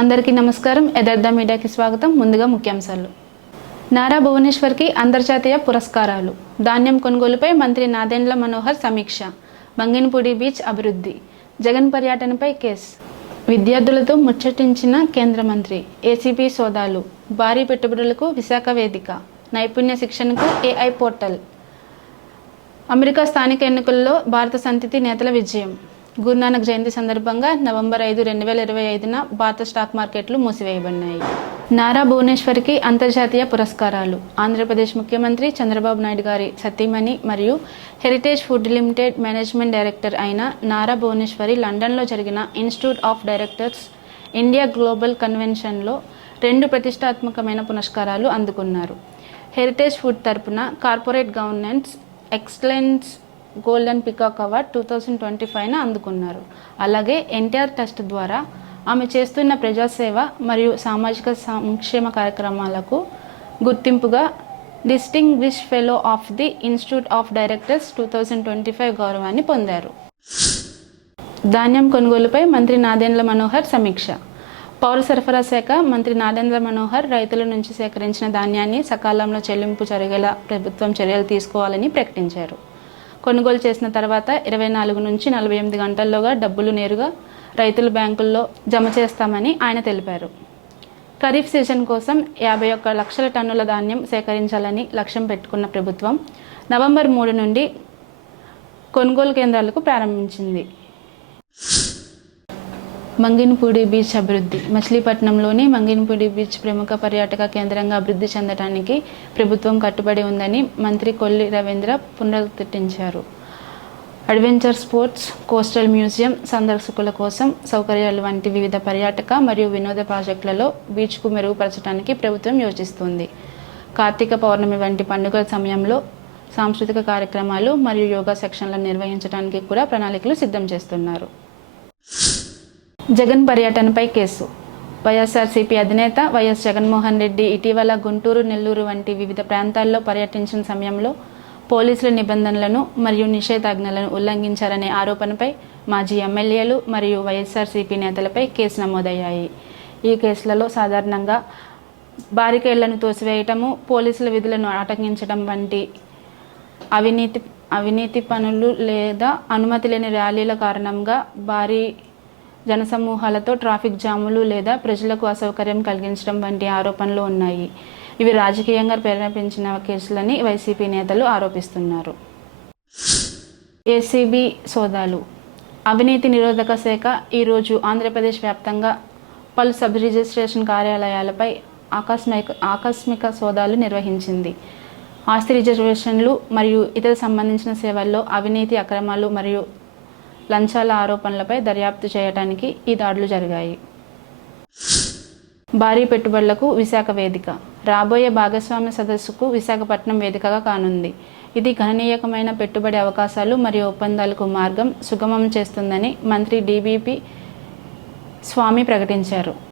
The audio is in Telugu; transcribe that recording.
అందరికీ నమస్కారం. యథార్థ మీడియాకి స్వాగతం. ముందుగా ముఖ్యాంశాలు. నారా భువనేశ్వర్కి అంతర్జాతీయ పురస్కారాలు. ధాన్యం కొనుగోలుపై మంత్రి నాదెండ్ల మనోహర్ సమీక్ష. బంగినపూడి బీచ్ అభివృద్ధి. జగన్ పర్యటనపై కేసు. విద్యార్థులతో ముచ్చటించిన కేంద్ర మంత్రి. ఏసీబీ సోదాలు. భారీ పెట్టుబడులకు విశాఖ వేదిక. నైపుణ్య శిక్షణకు ఏఐ పోర్టల్. అమెరికా స్థానిక ఎన్నికల్లో భారత సంతతి నేతల విజయం. గురునానక్ జయంతి సందర్భంగా నవంబర్ 5, 2025న భారత స్టాక్ మార్కెట్లు మూసివేయబడినాయి. నారా భువనేశ్వర్కి అంతర్జాతీయ పురస్కారాలు. ఆంధ్రప్రదేశ్ ముఖ్యమంత్రి చంద్రబాబు నాయుడు గారి సతీమణి మరియు heritage food limited management director అయిన నారా భువనేశ్వరి లండన్లో జరిగిన institute of directors India global కన్వెన్షన్లో 2 ప్రతిష్టాత్మకమైన పురస్కారాలు అందుకున్నారు. హెరిటేజ్ ఫుడ్ తరపున corporate governance excellence golden peacock award 2025న అందుకున్నారు. అలాగే ఎన్టీఆర్ ట్రస్ట్ ద్వారా ఆమె చేస్తున్న ప్రజాసేవ మరియు సామాజిక సంక్షేమ కార్యక్రమాలకు గుర్తింపుగా distinguish fellow of the institute of directors 2025 గౌరవాన్ని పొందారు. ధాన్యం కొనుగోలుపై మంత్రి నాదెండ్ల మనోహర్ సమీక్ష. పౌర సరఫరా శాఖ మంత్రి నాదెండ్ల మనోహర్ రైతుల నుంచి సేకరించిన ధాన్యాన్ని సకాలంలో చెల్లింపు జరిగేలా ప్రభుత్వం చర్యలు తీసుకోవాలని ప్రకటించారు. కొనుగోలు చేసిన తర్వాత 24 నుంచి 48 గంటల్లోగా డబ్బులు నేరుగా రైతుల బ్యాంకుల్లో జమ చేస్తామని ఆయన తెలిపారు. ఖరీఫ్ సీజన్ కోసం 51 లక్షల టన్నుల ధాన్యం సేకరించాలని లక్ష్యం పెట్టుకున్న ప్రభుత్వం నవంబర్ 3 నుండి కొనుగోలు కేంద్రాలకు ప్రారంభించింది. మంగినపూడి బీచ్ అభివృద్ధి. మచిలీపట్నంలోని మంగినపూడి బీచ్ ప్రముఖ పర్యాటక కేంద్రంగా అభివృద్ధి చెందడానికి ప్రభుత్వం కట్టుబడి ఉందని మంత్రి కొల్లి రవీంద్ర పునరుద్ఘాటించారు. అడ్వెంచర్ స్పోర్ట్స్, కోస్టల్ మ్యూజియం, సందర్శకుల కోసం సౌకర్యాలు వంటి వివిధ పర్యాటక మరియు వినోద ప్రాజెక్టులలో బీచ్కు మెరుగుపరచడానికి ప్రభుత్వం యోచిస్తుంది. కార్తీక పౌర్ణమి వంటి పండుగల సమయంలో సాంస్కృతిక కార్యక్రమాలు మరియు యోగా సెక్షన్లను నిర్వహించడానికి కూడా ప్రణాళికలు సిద్ధం చేస్తున్నారు. జగన్ పర్యటనపై కేసు. వైఎస్ఆర్సీపీ అధినేత వైఎస్ జగన్మోహన్ రెడ్డి ఇటీవల గుంటూరు, నెల్లూరు వంటి వివిధ ప్రాంతాల్లో పర్యటించిన సమయంలో పోలీసుల నిబంధనలను మరియు నిషేధాజ్ఞలను ఉల్లంఘించారనే ఆరోపణపై మాజీ ఎమ్మెల్యేలు మరియు వైఎస్ఆర్సీపీ నేతలపై కేసు నమోదయ్యాయి. ఈ కేసులలో సాధారణంగా బారికేడ్లను తోసివేయటము, పోలీసుల విధులను ఆటంకించడం వంటి అవినీతి పనులు లేదా అనుమతి లేని ర్యాలీల కారణంగా భారీ జనసమూహాలతో ట్రాఫిక్ జాములు లేదా ప్రజలకు అసౌకర్యం కలిగించడం వంటి ఆరోపణలు ఉన్నాయి. ఇవి రాజకీయంగా ప్రేరేపించిన కేసులని వైసీపీ నేతలు ఆరోపిస్తున్నారు. ఏసీబీ సోదాలు. అవినీతి నిరోధక శాఖ ఈరోజు ఆంధ్రప్రదేశ్ వ్యాప్తంగా పలు సబ్ రిజిస్ట్రేషన్ కార్యాలయాలపై ఆకస్మిక సోదాలు నిర్వహించింది. ఆస్తి రిజర్వేషన్లు మరియు ఇతర సంబంధించిన సేవల్లో అవినీతి, అక్రమాలు మరియు లంచాల ఆరోపణలపై దర్యాప్తు చేయడానికి ఈ దాడులు జరిగాయి. భారీ పెట్టుబడులకు విశాఖ వేదిక. రాబోయే భాగస్వామ్య సదస్సుకు విశాఖపట్నం వేదికగా కానుంది. ఇది గణనీయమైన పెట్టుబడి అవకాశాలు మరియు ఒప్పందాలకు మార్గం సుగమం చేస్తుందని మంత్రి డీబీపీ స్వామి ప్రకటించారు.